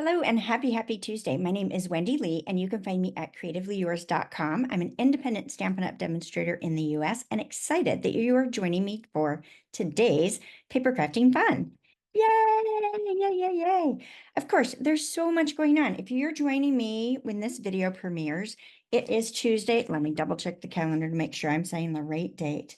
Hello and happy Tuesday. My name is Wendy Lee, and you can find me at creativeleeyours.com. I'm an independent Stampin' Up! Demonstrator in the US and excited that you are joining me for today's paper crafting fun. Yay, yay, yay, yay. Of course, there's so much going on. If you're joining me when this video premieres, it is Tuesday. Let me double check the calendar to make sure I'm saying the right date.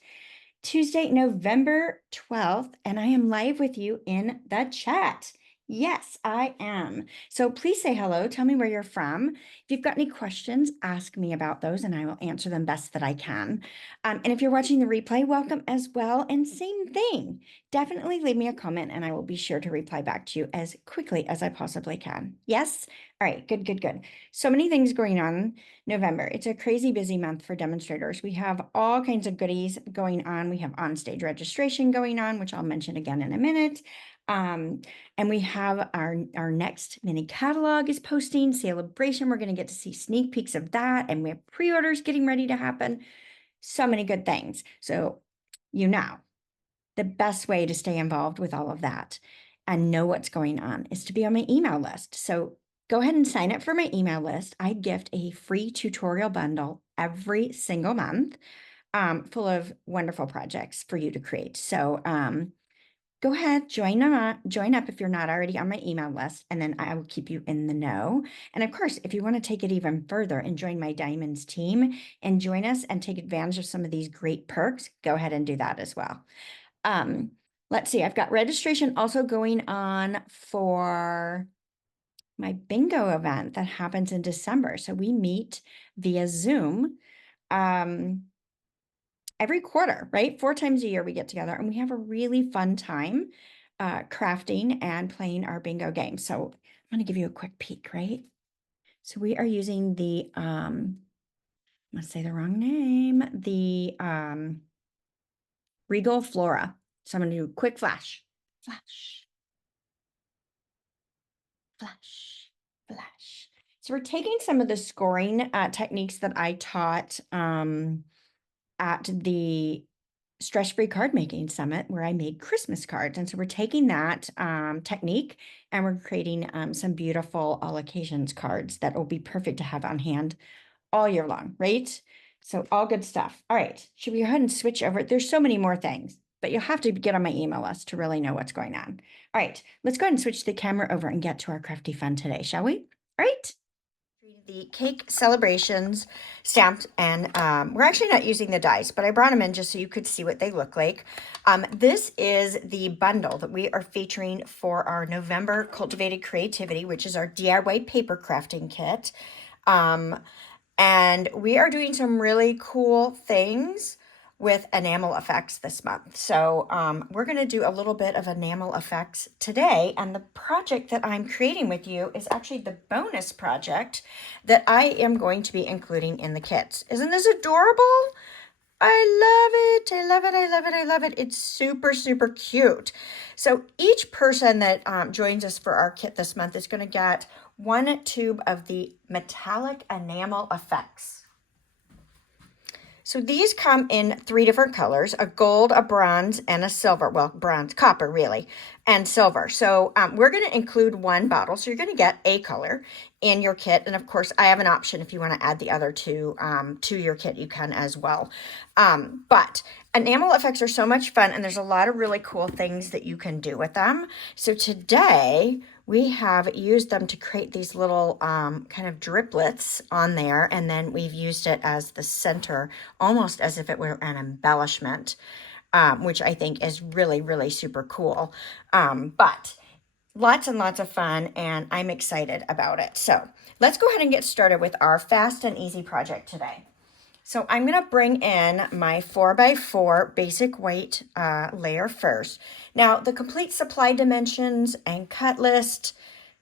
Tuesday, November 12th, and I am live with you in the chat. Yes, I am. So please say hello. Tell me where you're from. If you've got any questions, ask me about those and I will answer them best that I can. And if you're watching the replay, welcome as well. And same thing, definitely leave me a comment and I will be sure to reply back to you as quickly as I possibly can. Yes? All right, good, good, good. So many things going on. November. It's a crazy busy month for demonstrators. We have all kinds of goodies going on. We have on-stage registration going on, which I'll mention again in a minute. And we have our next mini catalog is posting, celebration. We're going to get to see sneak peeks of that. And we have pre-orders getting ready to happen. So many good things. So, the best way to stay involved with all of that and know what's going on is to be on my email list. So go ahead and sign up for my email list. I gift a free tutorial bundle every single month, full of wonderful projects for you to create. So, go ahead, join up if you're not already on my email list, and then I will keep you in the know. And of course, if you want to take it even further and join my Diamonds team and join us and take advantage of some of these great perks, go ahead and do that as well. Let's see, I've got registration also going on for my bingo event that happens in December. So we meet via Zoom every quarter, right? 4 times a year we get together and we have a really fun time crafting and playing our bingo game. So I'm going to give you a quick peek, right? So we are using the, let's say the wrong name, the Regal Flora. So I'm going to do a quick flash, flash, flash, flash. So we're taking some of the scoring techniques that I taught at the Stress-Free Card Making Summit where I made Christmas cards. And so we're taking that technique and we're creating some beautiful all occasions cards that will be perfect to have on hand all year long, right? So all good stuff. All right, should we go ahead and switch over? There's so many more things, but you'll have to get on my email list to really know what's going on. All right, let's go ahead and switch the camera over and get to our crafty fun today, shall we? All right. The cake celebrations stamped, and we're actually not using the dies, but I brought them in just so you could see what they look like. This is the bundle that we are featuring for our November Cultivated Creativity, which is our DIY paper crafting kit. And we are doing some really cool things with enamel effects this month. So we're going to do a little bit of enamel effects today. And the project that I'm creating with you is actually the bonus project that I am going to be including in the kits. Isn't this adorable? I love it. I love it. I love it. I love it. It's super, super cute. So each person that joins us for our kit this month is going to get 1 tube of the metallic enamel effects. So these come in 3 different colors, a gold, a bronze, and a silver. Well, bronze, copper really, and silver. So we're going to include 1 bottle. So you're going to get a color in your kit. And of course, I have an option if you want to add the other 2 to your kit, you can as well. But enamel effects are so much fun, and there's a lot of really cool things that you can do with them. So today, we have used them to create these little kind of driplets on there, and then we've used it as the center, almost as if it were an embellishment, which I think is really, really super cool. But lots and lots of fun, and I'm excited about it. So let's go ahead and get started with our fast and easy project today. So I'm going to bring in my 4x4 basic weight layer first. Now, the complete supply dimensions and cut list,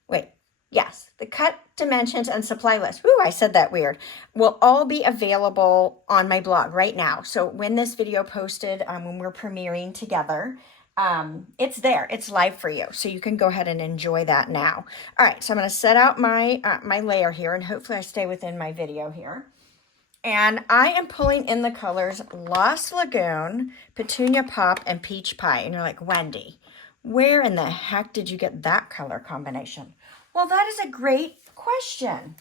the cut dimensions and supply list, I said that weird, will all be available on my blog right now. So when this video posted, when we're premiering together, it's there, it's live for you. So you can go ahead and enjoy that now. All right, so I'm going to set out my, my layer here, and hopefully I stay within my video here. And I am pulling in the colors Lost Lagoon, Petunia Pop, and Peach Pie. And you're like, Wendy, Where in the heck did you get that color combination? Well, that is a great question.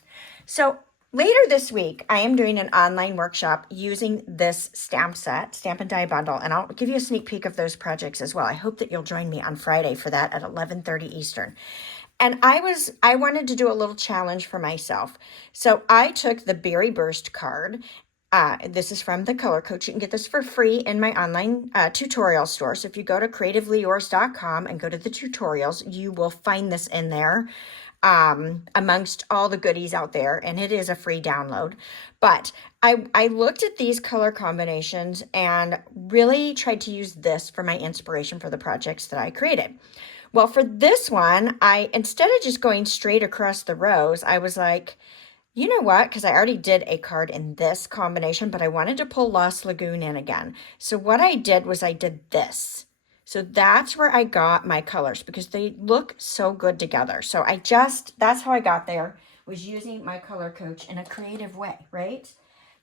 So later this week, I am doing an online workshop using this stamp set, Stampin' Die Bundle, and I'll give you a sneak peek of those projects as well. I hope that you'll join me on Friday for that at 11:30 Eastern. And I wanted to do a little challenge for myself. So I took the Berry Burst card. This is from the Color Coach. You can get this for free in my online tutorial store. So if you go to creativeleeyours.com and go to the tutorials, you will find this in there amongst all the goodies out there. And it is a free download. But I looked at these color combinations and really tried to use this for my inspiration for the projects that I created. Well, for this one, instead of just going straight across the rows, I was like, you know what? Because I already did a card in this combination, but I wanted to pull Lost Lagoon in again. So what I did was I did this. So that's where I got my colors because they look so good together. So that's how I got there, was using my Color Coach in a creative way, right?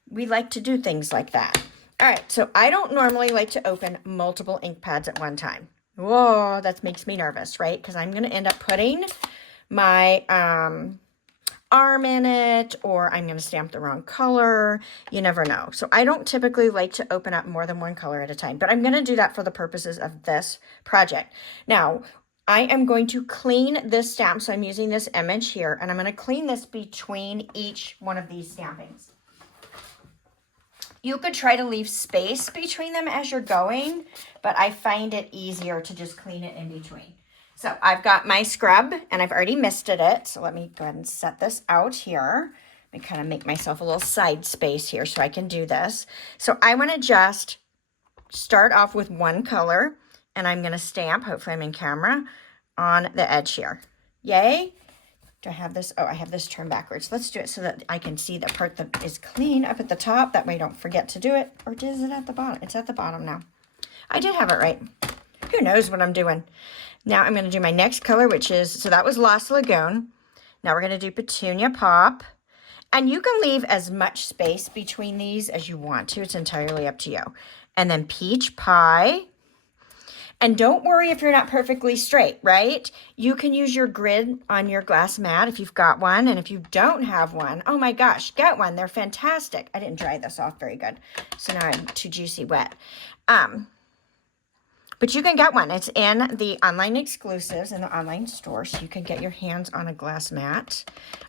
We like to do things like that. All right, so I don't normally like to open multiple ink pads at one time. Whoa, that makes me nervous, right? Because I'm going to end up putting my arm in it, or I'm going to stamp the wrong color. You never know. So I don't typically like to open up more than one color at a time, but I'm going to do that for the purposes of this project. Now, I am going to clean this stamp. So I'm using this image here, and I'm going to clean this between each one of these stampings. You could try to leave space between them as you're going, but I find it easier to just clean it in between. So I've got my scrub, and I've already misted it. So let me go ahead and set this out here. Let me kind of make myself a little side space here so I can do this. So I want to just start off with one color, and I'm going to stamp, hopefully I'm in camera, on the edge here. Yay! Do I have this? Oh, I have this turned backwards. Let's do it so that I can see the part that is clean up at the top. That way I don't forget to do it. Or is it at the bottom? It's at the bottom now. I did have it right. Who knows what I'm doing? Now I'm going to do my next color, which is, so that was Lost Lagoon. Now we're going to do Petunia Pop. And you can leave as much space between these as you want to. It's entirely up to you. And then Peach Pie. And don't worry if you're not perfectly straight, right? You can use your grid on your glass mat if you've got one. And if you don't have one, oh my gosh, get one. They're fantastic. I didn't dry this off very good. So now I'm too juicy wet. But you can get one. It's in the online exclusives in the online store. So you can get your hands on a glass mat.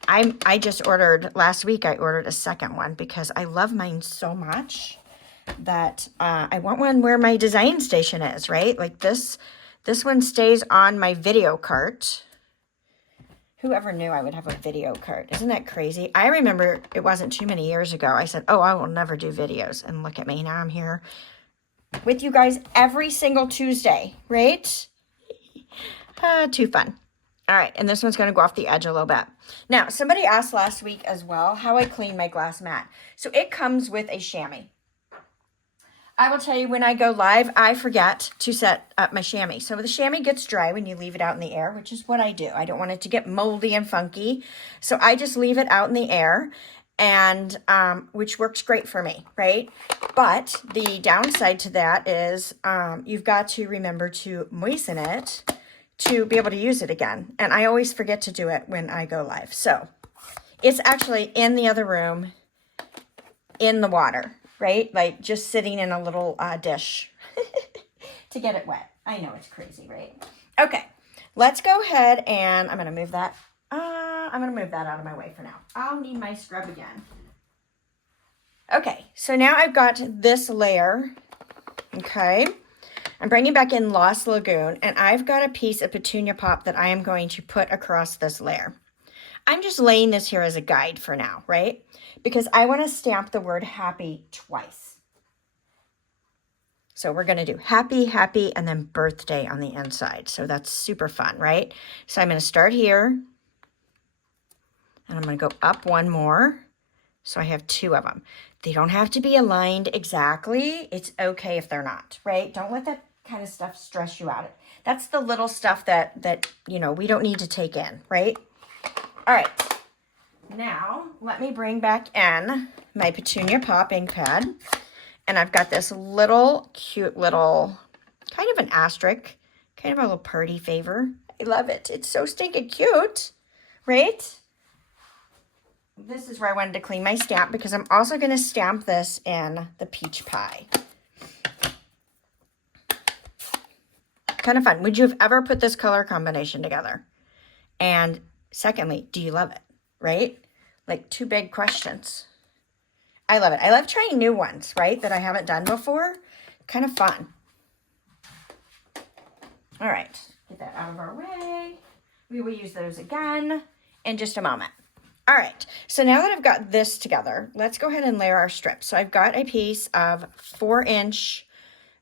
I just ordered, last week I ordered a second one because I love mine so much that I want one where my design station is, right? Like this one stays on my video cart. Whoever knew I would have a video cart? Isn't that crazy? I remember it wasn't too many years ago. I said, oh, I will never do videos. And look at me. Now I'm here with you guys every single Tuesday, right? Too fun. All right, and this one's going to go off the edge a little bit. Now, somebody asked last week as well how I clean my glass mat. So it comes with a chamois. I will tell you, when I go live, I forget to set up my chamois. So the chamois gets dry when you leave it out in the air, which is what I do. I don't want it to get moldy and funky. So I just leave it out in the air, and which works great for me, right? But the downside to that is you've got to remember to moisten it to be able to use it again. And I always forget to do it when I go live. So it's actually in the other room in the water. Right? Like just sitting in a little dish to get it wet. I know it's crazy, right? Okay, let's go ahead and I'm going to move that. I'm going to move that out of my way for now. I'll need my scrub again. Okay, so now I've got this layer. Okay, I'm bringing back in Lost Lagoon, and I've got a piece of Petunia Pop that I am going to put across this layer. I'm just laying this here as a guide for now, right? Because I want to stamp the word happy twice. So we're going to do happy, happy, and then birthday on the inside. So that's super fun, right? So I'm going to start here. And I'm going to go up one more. So I have two of them. They don't have to be aligned exactly. It's okay if they're not, right? Don't let that kind of stuff stress you out. That's the little stuff that you know, we don't need to take in, right? All right, now let me bring back in my Petunia Pop ink pad, and I've got this little cute little kind of an asterisk Kind of a little party favor. I love it. It's so stinking cute, right? This is where I wanted to clean my stamp because I'm also going to stamp this in the peach pie. Kind of fun. Would you have ever put this color combination together? And secondly, do you love it, right? Like, two big questions. I love it. I love trying new ones, right, that I haven't done before. Kind of fun. All right, get that out of our way. We will use those again in just a moment. All right, so now that I've got this together, let's go ahead and layer our strips. So I've got a piece of 4"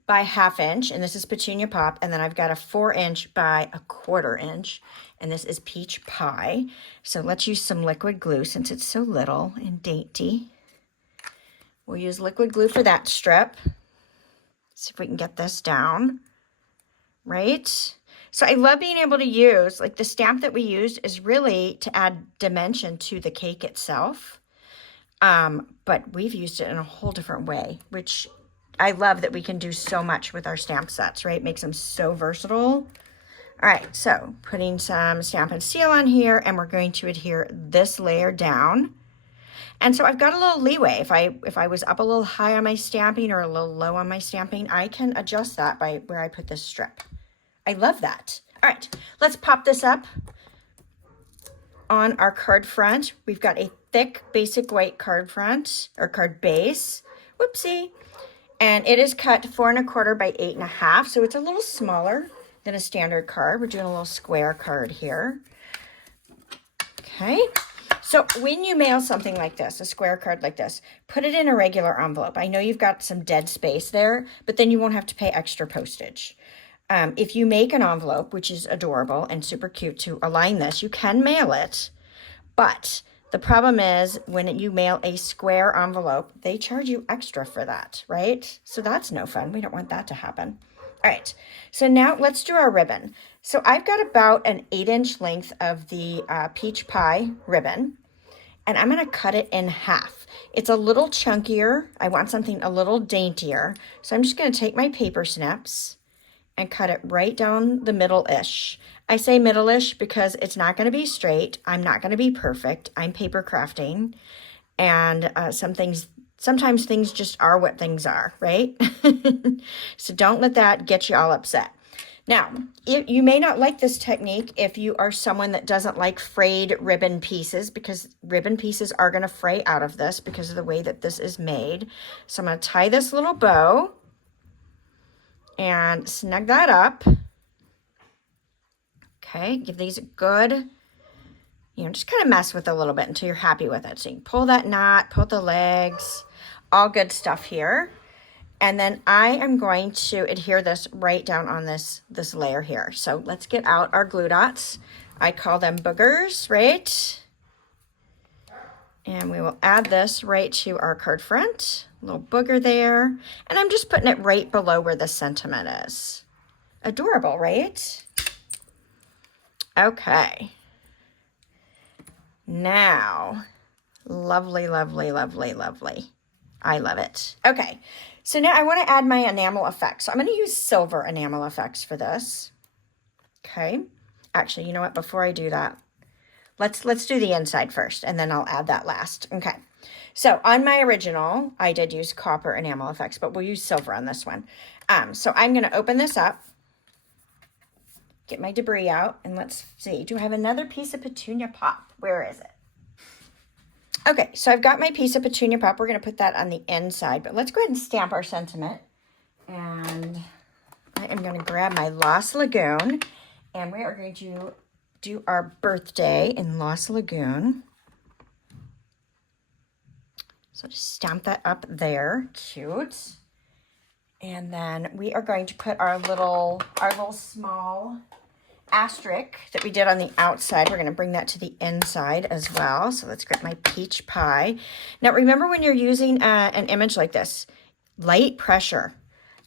by 1/2 inch, and this is Petunia Pop, and then I've got a 4" by 1/4 inch, and this is Peach Pie. So let's use some liquid glue since it's so little and dainty. We'll use liquid glue for that strip. See if we can get this down, right? So I love being able to use, like, the stamp that we used is really to add dimension to the cake itself. But we've used it in a whole different way, which I love that we can do so much with our stamp sets, right? It makes them so versatile. All right, so putting some Stampin' Seal on here, and we're going to adhere this layer down. And so I've got a little leeway. If I was up a little high on my stamping or a little low on my stamping, I can adjust that by where I put this strip. I love that. All right, let's pop this up on our card front. We've got a thick basic white card front or card base. Whoopsie. And it is cut 4 1/4 by 8 1/2. So it's a little smaller than a standard card. We're doing a little square card here. Okay. So when you mail something like this, a square card like this, put it in a regular envelope. I know you've got some dead space there, but then you won't have to pay extra postage. If you make an envelope, which is adorable and super cute to align this, you can mail it. But the problem is when you mail a square envelope, they charge you extra for that, right? So that's no fun. We don't want that to happen. All right, so now let's do our ribbon. So I've got about an 8" length of the peach pie ribbon, and I'm gonna cut it in half. It's a little chunkier. I want something a little daintier. So I'm just gonna take my paper snips and cut it right down the middle-ish. I say middle-ish because it's not gonna be straight. I'm not gonna be perfect. I'm paper crafting, and sometimes things just are what things are, right? So don't let that get you all upset. Now, you may not like this technique if you are someone that doesn't like frayed ribbon pieces, because ribbon pieces are going to fray out of this because of the way that this is made. So I'm going to tie this little bow and snug that up. Okay, give these a good, just kind of mess with it a little bit until you're happy with it. So you can pull that knot, pull the legs, all good stuff here. And then I am going to adhere this right down on this layer here. So let's get out our glue dots. I call them boogers, right? And we will add this right to our card front. A little booger there. And I'm just putting it right below where the sentiment is. Adorable, right? Okay. Now, lovely, lovely, lovely, lovely. I love it. Okay. So now I want to add my enamel effects. So I'm going to use silver enamel effects for this. Okay. Actually, you know what? Before I do that, let's do the inside first, and then I'll add that last. Okay. So on my original, I did use copper enamel effects, but we'll use silver on this one. So I'm going to open this up, get my debris out, and let's see. Do I have another piece of Petunia Pop? Where is it? Okay, so I've got my piece of Petunia Pop. We're going to put that on the inside, but let's go ahead and stamp our sentiment. And I am going to grab my Lost Lagoon, and we are going to do our birthday in Lost Lagoon. So just stamp that up there. Cute. And then we are going to put our little small asterisk that we did on the outside. We're going to bring that to the inside as well. So let's grab my peach pie. Now remember, when you're using an image like this, light pressure.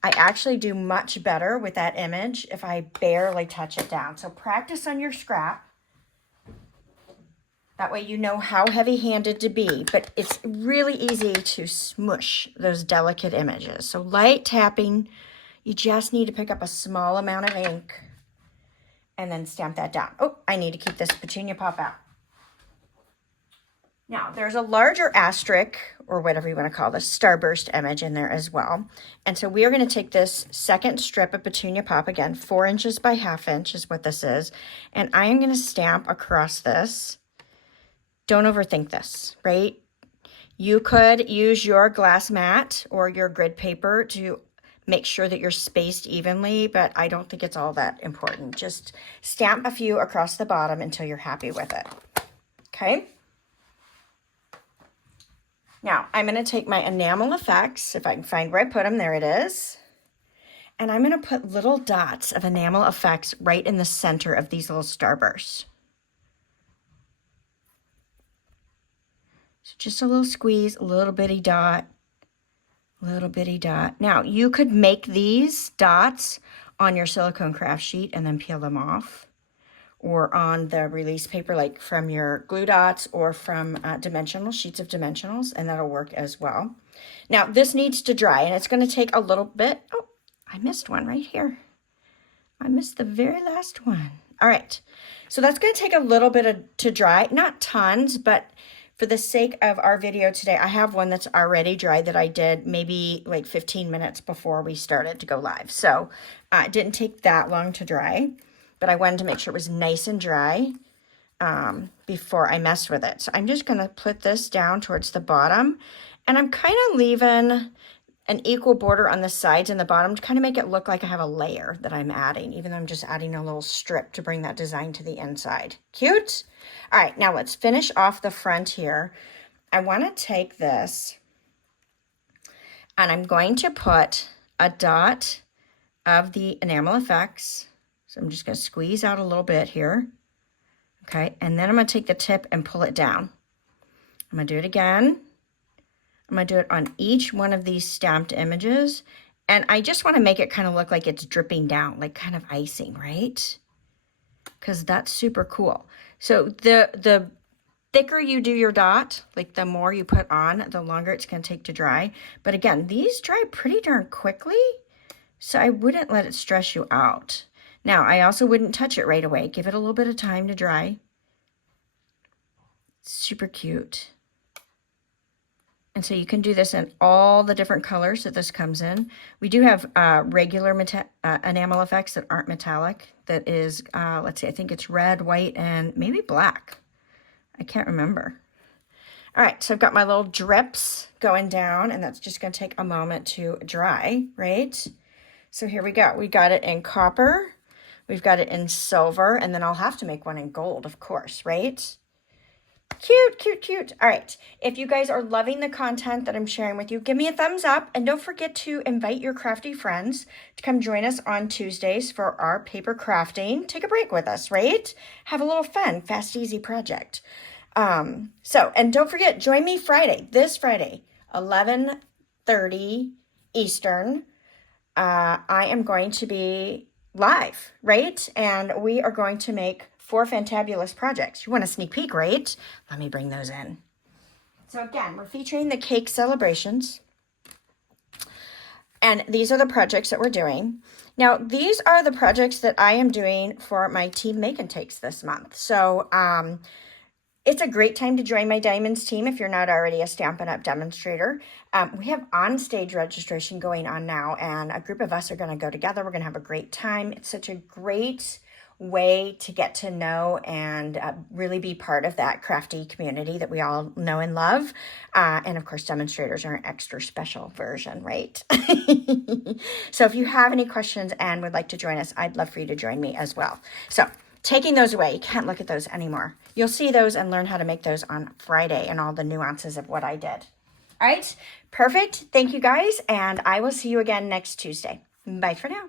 I actually do much better with that image if I barely touch it down. So practice on your scrap. That way you know how heavy-handed to be, but it's really easy to smush those delicate images. So light tapping, you just need to pick up a small amount of ink and then stamp that down. Oh, I need to keep this petunia pop out. Now, there's a larger asterisk, or whatever you want to call this, starburst image in there as well. And so we are going to take this second strip of petunia pop, again, 4 inches by 1/2 inch is what this is. And I am going to stamp across this. Don't overthink this, right? You could use your glass mat or your grid paper to make sure that you're spaced evenly, but I don't think it's all that important. Just stamp a few across the bottom until you're happy with it. Okay? Now, I'm going to take my enamel effects, if I can find where I put them, there it is. And I'm going to put little dots of enamel effects right in the center of these little starbursts. So just a little squeeze, a little bitty dot, little bitty dot. Now, you could make these dots on your silicone craft sheet and then peel them off, or on the release paper, like from your glue dots or from dimensional sheets of dimensionals, and that'll work as well. Now, this needs to dry, and it's going to take a little bit. Oh, I missed one right here. I missed the very last one. All right, so that's going to take a little bit to dry, not tons, but for the sake of our video today, I have one that's already dry that I did maybe like 15 minutes before we started to go live. So it didn't take that long to dry, but I wanted to make sure it was nice and dry before I messed with it. So I'm just going to put this down towards the bottom, and I'm kind of leaving an equal border on the sides and the bottom to kind of make it look like I have a layer that I'm adding, even though I'm just adding a little strip to bring that design to the inside. Cute? All right, now let's finish off the front here. I want to take this, and I'm going to put a dot of the enamel effects. So I'm just going to squeeze out a little bit here. Okay, and then I'm going to take the tip and pull it down. I'm going to do it again. I'm going to do it on each one of these stamped images. And I just want to make it kind of look like it's dripping down, like kind of icing, right? Because that's super cool. So the thicker you do your dot, like the more you put on, the longer it's going to take to dry. But again, these dry pretty darn quickly, so I wouldn't let it stress you out. Now, I also wouldn't touch it right away. Give it a little bit of time to dry. Super cute. And so you can do this in all the different colors that this comes in. We do have regular enamel effects that aren't metallic. That is, let's see, I think it's red, white, and maybe black. I can't remember. All right, so I've got my little drips going down, and that's just going to take a moment to dry, right? So here we go. We got it in copper. We've got it in silver, and then I'll have to make one in gold, of course, right? Cute, cute, cute. All right. If you guys are loving the content that I'm sharing with you, give me a thumbs up, and don't forget to invite your crafty friends to come join us on Tuesdays for our paper crafting. Take a break with us, right? Have a little fun, fast, easy project. And don't forget, join me Friday, this Friday, 11:30 Eastern. I am going to be live, right? And we are going to make 4 fantabulous projects. You want a sneak peek, right? Let me bring those in. So again, we're featuring the cake celebrations. And these are the projects that we're doing. Now, these are the projects that I am doing for my Team Make and Takes this month. So it's a great time to join my Diamonds team if you're not already a Stampin' Up! Demonstrator. We have on-stage registration going on now, and a group of us are going to go together. We're going to have a great time. It's such a great way to get to know and really be part of that crafty community that we all know and love. And of course, demonstrators are an extra special version, right? So if you have any questions and would like to join us, I'd love for you to join me as well. So taking those away, you can't look at those anymore. You'll see those and learn how to make those on Friday and all the nuances of what I did. All right, perfect. Thank you guys, and I will see you again next Tuesday. Bye for now.